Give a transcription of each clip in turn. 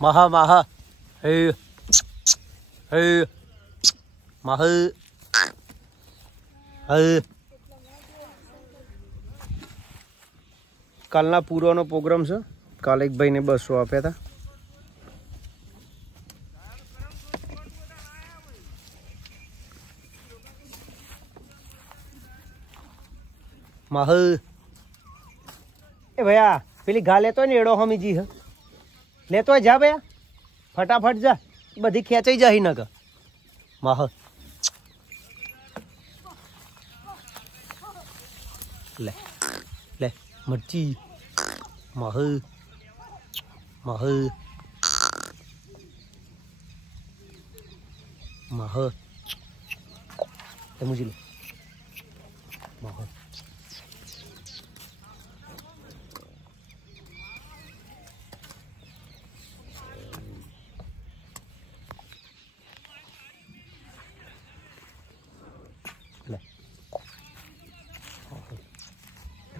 Maha maha. Hey. Hey. Maha. Hey. કાલના પૂરોનો પ્રોગ્રામ છે. કાલે એક ભાઈને 200 આપ્યા હતા. માહ એ ભૈયા પેલી ઘા લેતો ને એડો હમીજી હ લેતો જા ભૈયા ફટાફટ જા બધી ખેંચાઈ જાય નક માહ લે લે મરચી માહ માહ માહ એ મુજી લે માહ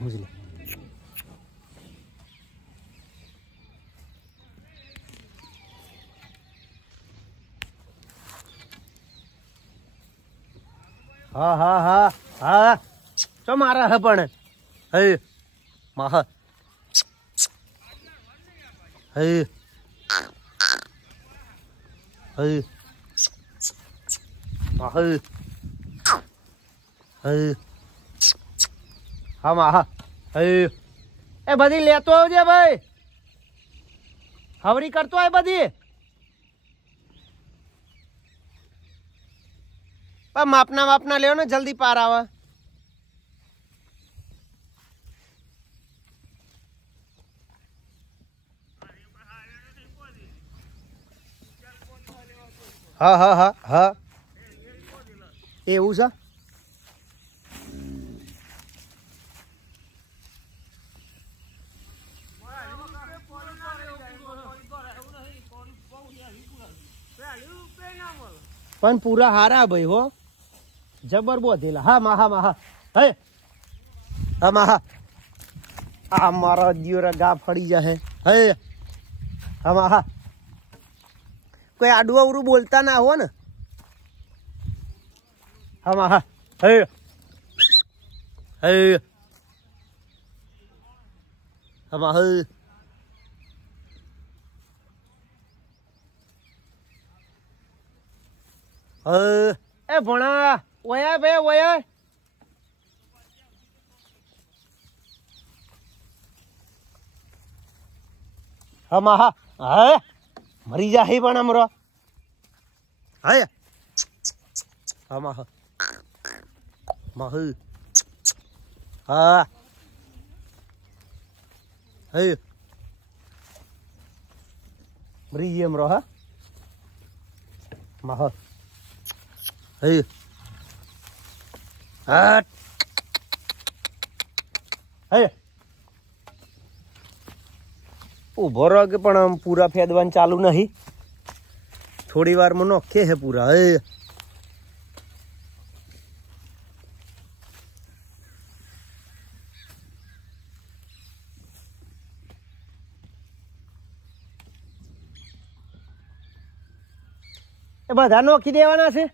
मुझे हाँ हाँ हाँ हाँ तो मारा है पण है माह है है माह है हाँ माह है ए बधी लेतो आवजे भाई हवरी करतो है बधी पर मापना ले ना जल्दी पार आवा हाँ हाँ हाँ हाँ એવું છે पण पूरा हारा भाई हो जबर बोधेला हाँ माहा है हाँ माहा आ मारा दियोरा गा फड़ी जा है हाँ माहा कोई आडू अवरू बोलता ना हो ना हाँ माहा है हाँ माहा ए भणा वया बे वया हाँ माहा है मरी जा ही बना मरो है हाँ माहा माह हाँ है मरी ये मरो हा माह है उभो रहो के पण हम पूरा फेदवान चालू नहीं थोड़ी वार में नोखे है पूरा है बधा नोखी देवाना छे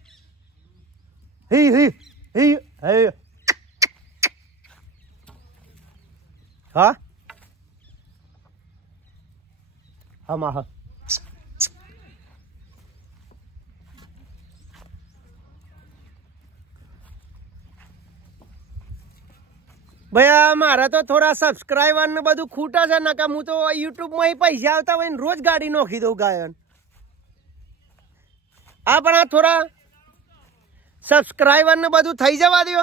ही ही ही है हाँ हाँ माह भैया मारा तो थोड़ा सब्सक्राइबर ने बधु खूटा है ना का तो यूट्यूब में ही पैसा आता है रोज गाड़ी नोखी दो गायन आप थोड़ा सब्सक्राइबर ने बधु थई जवा दो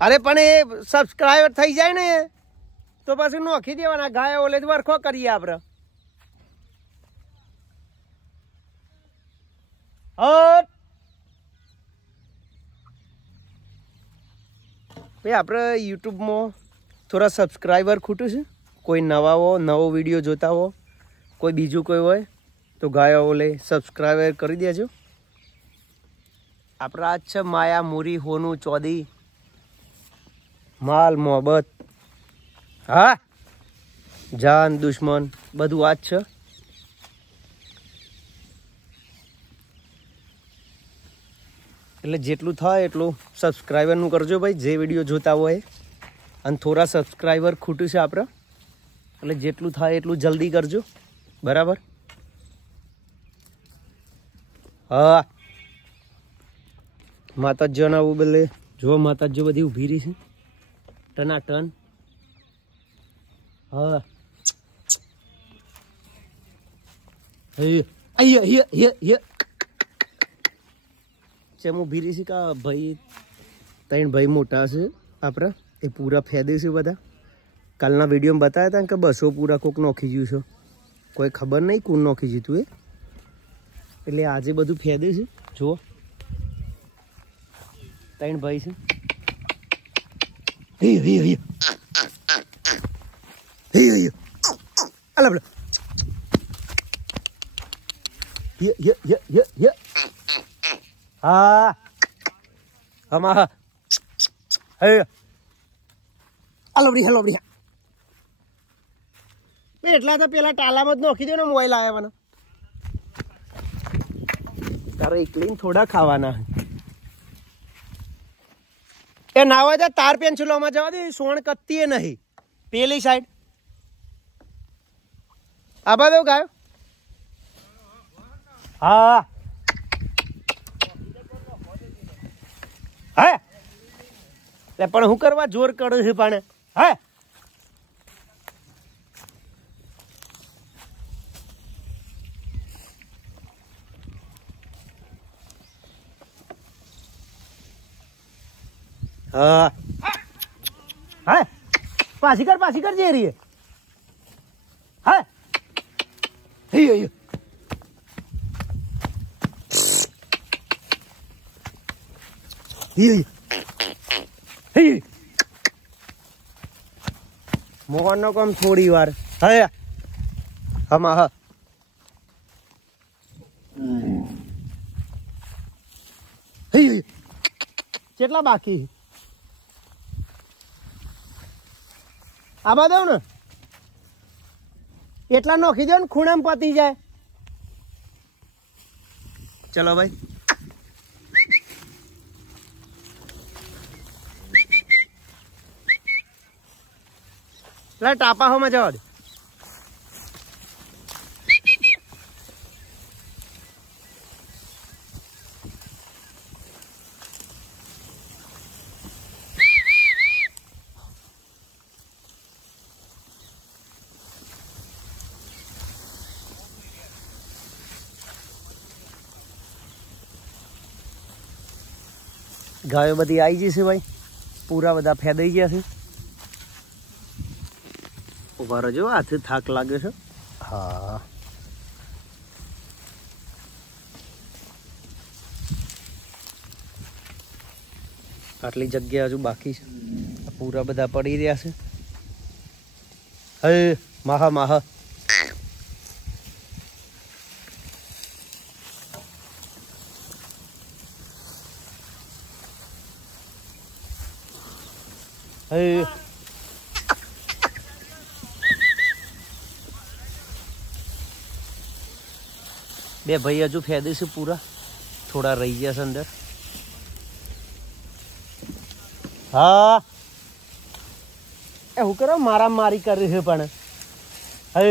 अरे पण ए सब्सक्राइबर थई जाए ने तो पाछू नोखी देवाना गाय ओले वरखो करिए आपरे भाई आपरे यूट्यूब में थोड़ा सब्सक्राइबर खूटू छे कोई नवा हो नवो वीडियो जोता हो कोई बीजू कोई होय तो गाय ओले सब्सक्राइबर करी देजो। आपरा आज छे माया मुरी होनू चौधी માલ મોહબ્બત, હા જાન દુશ્મન બધું આ જ છે. એટલે જેટલું થાય એટલું સબસ્ક્રાઈબરનું કરજો ભાઈ, જે વિડીયો જોતા હોય. અને થોડા સબસ્ક્રાઈબર ખૂટ્યું છે આપણે, એટલે જેટલું થાય એટલું જલ્દી કરજો, બરાબર. હા માતાજીઓના આવું બદલે જો માતાજીઓ બધી ઊભી રહી છે ટનાટન. હા ચેમ ઊભી રહી છે કે ભાઈ 3 ભાઈ મોટા છે આપણા, એ પૂરા ફેદે છે બધા. કાલના વિડીયોમાં બતાવ્યા હતા કે 200 પૂરા કોક નોખી ગયું છે, કોઈ ખબર નહીં કોણ નોખી જીતું એ. એટલે આજે બધું ફેદે છે જુઓ, 3 ભાઈ છે. હા આમાં હેલો એટલા તો પેલા ટાલામાં જ નોખી દો ને મોબાઈલ આવ્યા. તારે એકલી થોડા ખાવાના એ ના હોય તો તાર પેન્સિલોમાં જવા દે, સોણ કત્તી એ નહીં પેલી સાઈડ. આ બાજુ ગાયો. હા હે પણ હું કરવા જોર કરું છું પણ હે. હા હે પાછી કર જઈ રહી હે. મોહન નો કામ થોડી વાર હે આમાં. હા કેટલા બાકી આબા દઉં ને એટલા નોખી દો ને ખૂણામાં પતી જાય. ચલો ભાઈ ટાપા હોમાં જવા દે. ગાયો બધી આવી જશે ભાઈ, પૂરા બધા ફેદાઈ ગયા છે. ઉભા રહેજો, હાથે થાક લાગ્યો છે. હા આટલી જગ્યા હજુ બાકી છે, પૂરા બધા પડી રહ્યા છે. હે માહા હે બે ભાઈ હજુ ફેદે છે પૂરા, થોડા રહી ગયા છે અંદર. હા એ હું કરો મારા મારી કરી છે પણ હે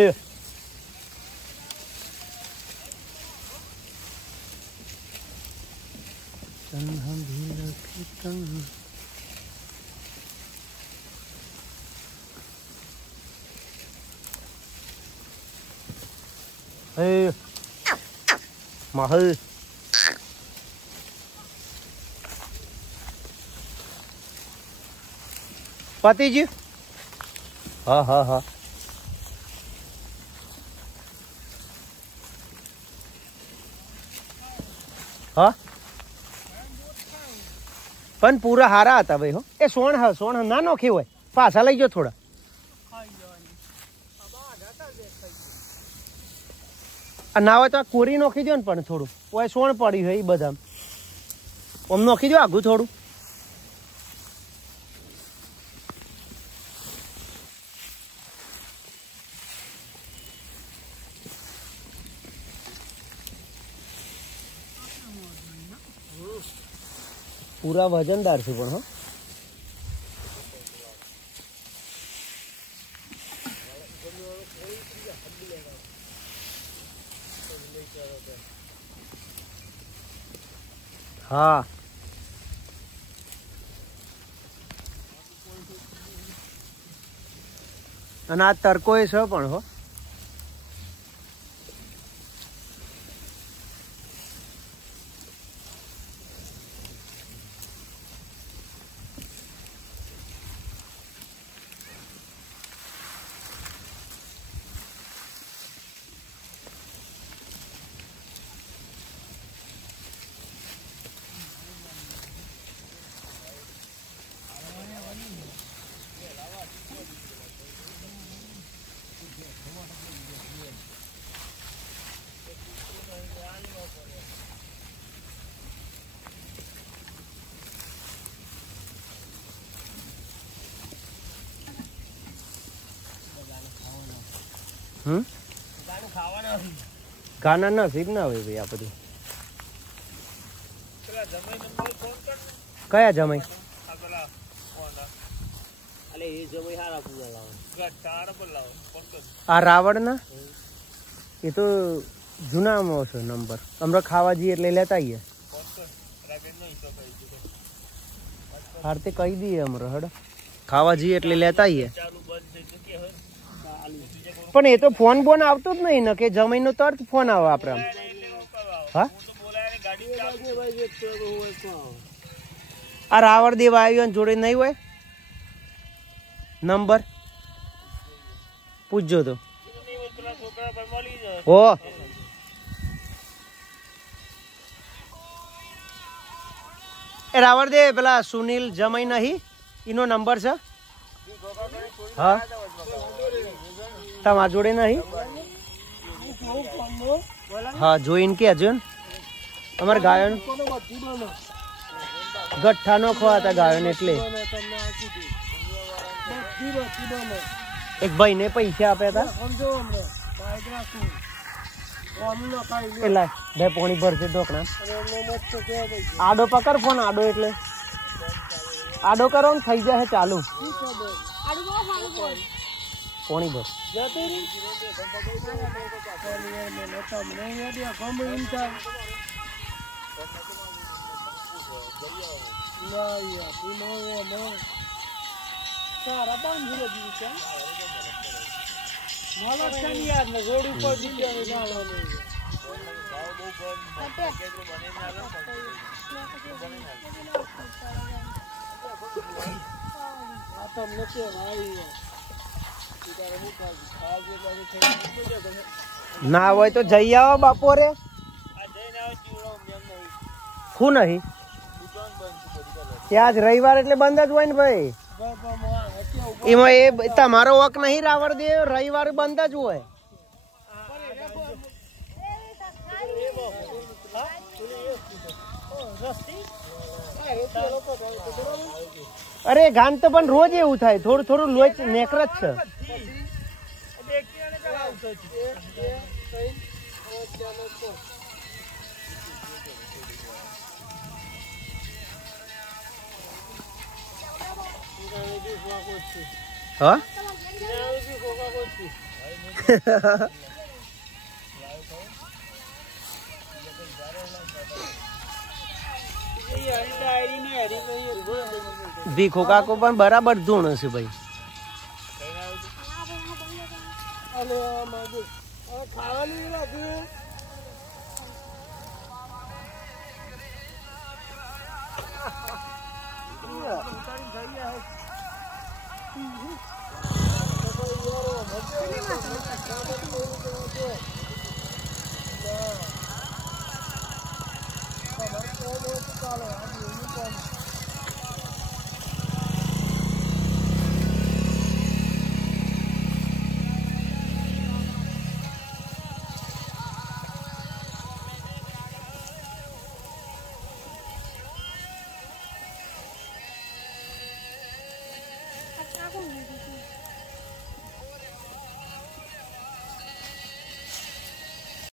હે mahal pati ji ha ha પણ પૂરા હારા હતા ભાઈ હો. એ સોણ ના નોખી હોય પાછા લઈ ગયો થોડા. ના હોય તો કોરી નોખી દો ને પણ થોડું ઓય સોણ પડી હોય એ બધા આમ નોખી દો આગું થોડું. पूरा वजनदार छे पण हो हाँ અને આ તરકો એ છે પણ હો गाना नसीब ना હોય ભાઈ આ બધું કયા જમાઈ આ રાવણ ના એ તો જૂનામાં છે નંબર હમણાં ખાવા જઈએ એટલે લેતા આવીએ હાર તે કહી દઈએ હમણાં હડ ખાવા જઈએ એટલે લેતા આવીએ પણ એ તો ફોન બોન આવતો જ નહીં ને કે જમીન નો તરત ફોન આવે આપડે હા આ રાવણ દેવા આવ્યો જોડે નહીં હોય નંબર પૂછજો તો હો એ રાવણ દે પેલા સુનિલ જમાઈ નહીં એનો નંબર છે હા તમારા જોડે નહીં હા જોઈને કે હજુ અમારે ગાયો ગઠ્ઠા નો ખવાતા ગાયો એટલે એક ભાઈ ને પૈસા આપ્યા હતા પેલા બે પોણી ભરશે ઢોકણા આડો પકડ ફોન આડો એટલે આડો કરો ને થઈ જશે ચાલુ પોણી ભર રોડ ઉપર ના હોય તો જઈ આવો બપોરે શું નહીં ત્યાં જ રવિવાર એટલે બંધ જ હોય ને ભાઈ એમાં એ તમારો વક નહીં રાવણ દે રવિવાર બંધ જ હોય અરે ગાન તો પણ રોજ એવું થાય થોડું થોડું લોચ નેકર જ છે હા ભીખો કાકો પણ બરાબર ધૂણ હશે ભાઈ